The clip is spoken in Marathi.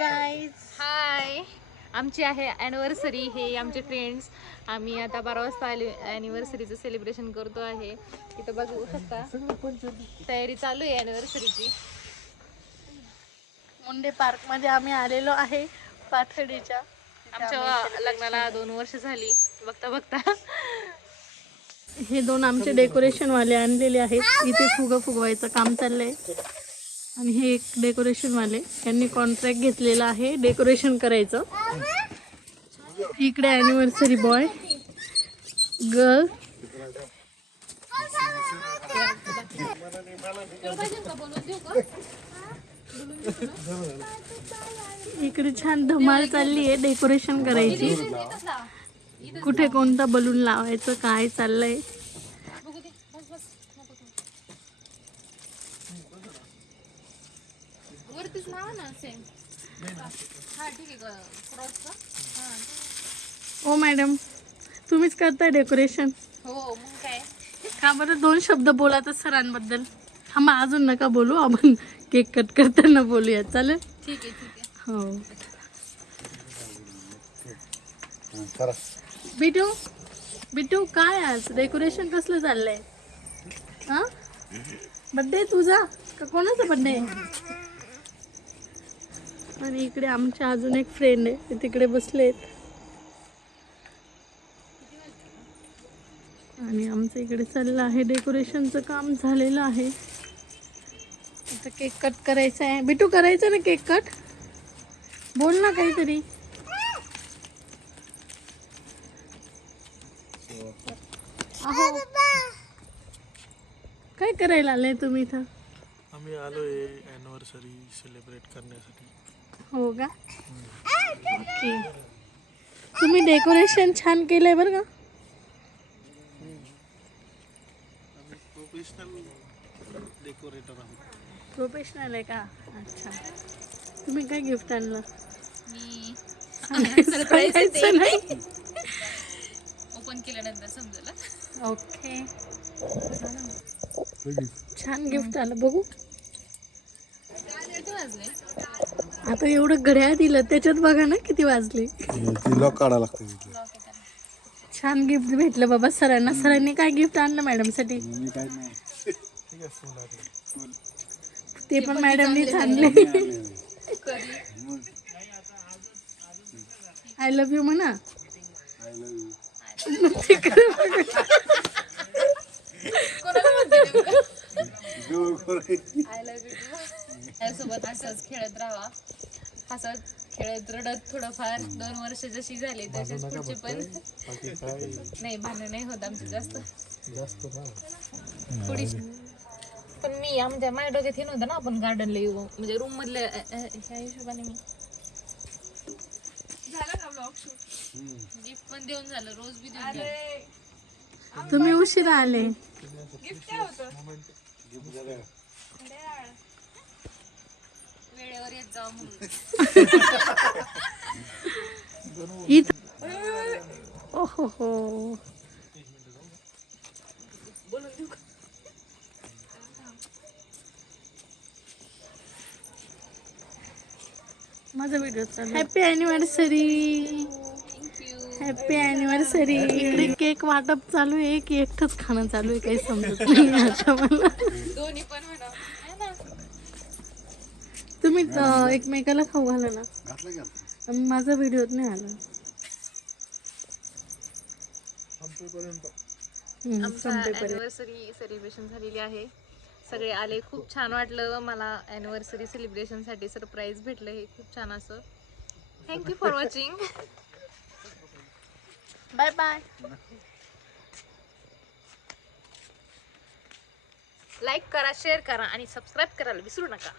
गाईज, हाय. आमची आहे ॲनिव्हर्सरी. हे आमचे फ्रेंड्स. आम्ही आता 12 वाजता ॲनिव्हर्सरीचं सेलिब्रेशन करतो आहे. इथं बघू शकता तयारी चालू आहे ॲनिव्हर्सरीची. मुंडे पार्क मध्ये आम्ही आलेलो आहे पाथर्डीच्या. आमच्या लग्नाला 2 वर्ष झाली बघता बघता. हे दोन आमचे डेकोरेशन वाले आणलेले आहेत. इथे फुगा फुगवायचं काम चाललंय आणि हे एक डेकोरेशन वाले, त्यांनी कॉन्ट्रॅक्ट घेतलेला आहे डेकोरेशन करायचं. इकडे ॲनिव्हर्सरी बॉय गर्ल. इकडे छान धमाल चालली आहे डेकोरेशन करायची. कुठे कोणता बलून लावायचं काय चाललंय. ओ मॅडम, तुम्हीच करताय डेकोरेशन? हो मग काय. का बरं 2 शब्द बोला तर सरांबद्दल. थांबा, अजून नका बोलू, आपण केक कट करताना बोलूया. चालेल? ठीक आहे ठीक आहे. हो. बिटू बिटू, काय आज डेकोरेशन कसलं चाललंय? हा, बर्थडे तुझा का कोणाचा बर्थडे? आणि इकडे आमच्या अजून एक फ्रेंड आहे, ते तिकडे बसलेत. आणि आमचं इकडे चाललं आहे डेकोरेशनचं काम झालेलं आहे. आता केक कट करायचा आहे. बिटू, करायचं ना केक कट? बोल ना काहीतरी. अहो, काय करायला आले तुम्ही इथं? आम्ही आलोय ॲनिव्हर्सरी सेलिब्रेट करण्यासाठी. हो का? ओके. तुम्ही डेकोरेशन छान केलंय बरं का. आम्ही प्रोफेशनल डेकोरेटर आहोत. प्रोफेशनल आहे का? अच्छा. तुम्ही काय गिफ्ट आणलं? मी सांगायचं नाही. ओपन केल्यानंतर समजेल. ओके. छान गिफ्ट आलं, बघू. किती वाजले? आता एवढं घड्याळ दिलं, त्याच्यात बघा ना किती वाजले. लॉक काढायला लागतं. छान गिफ्ट भेटलं बाबा सरांना. सरांनी काय गिफ्ट आणलं मॅडमसाठी? ते पण मॅडमनीच आणले. आय लव्ह यू म्हणा. सोबत असंच खेळत राहा, हसत खेळत रडत. थोडंफार 2 वर्ष जशी झाली तसेच पुढचे पण. नाही, भांडण नाही होत आमचे जास्त. थोडीशी. पण मी आमच्या माझ्या डोक्यात हे नव्हतं ना आपण गार्डनला येऊ, म्हणजे रूम मधल्या ह्या हिशोबाने मी. झालं का ब्लॉग शूट? गिफ्ट पण देऊन झालं, रोज बी देऊन. तुम्ही उशिरा आले. गिफ्ट काय होतं? वेळेवर येत जावं म्हणून. इथं ओहो हो. माझा व्हिडिओ चालू. Happy anniversary. Happy anniversary. इकडे केक वाटप चालू आहे की एकटंच खाणं चालू आहे काही समजत नाही आता मला. दोन्ही पण म्हणा. तुम्ही एकमेकाला खाऊ घाला ना. माझा व्हिडिओ नाही आला. आमचा ॲनिव्हर्सरी सेलिब्रेशन झालेली आहे. सगळे आले, खूप छान वाटलं मला. ॲनिव्हर्सरी सेलिब्रेशनसाठी सरप्राईज भेटलं, हे खूप छान असं. Thank you for watching. Bye bye. Like करा, शेअर करा आणि सबस्क्राईब करायला विसरू नका.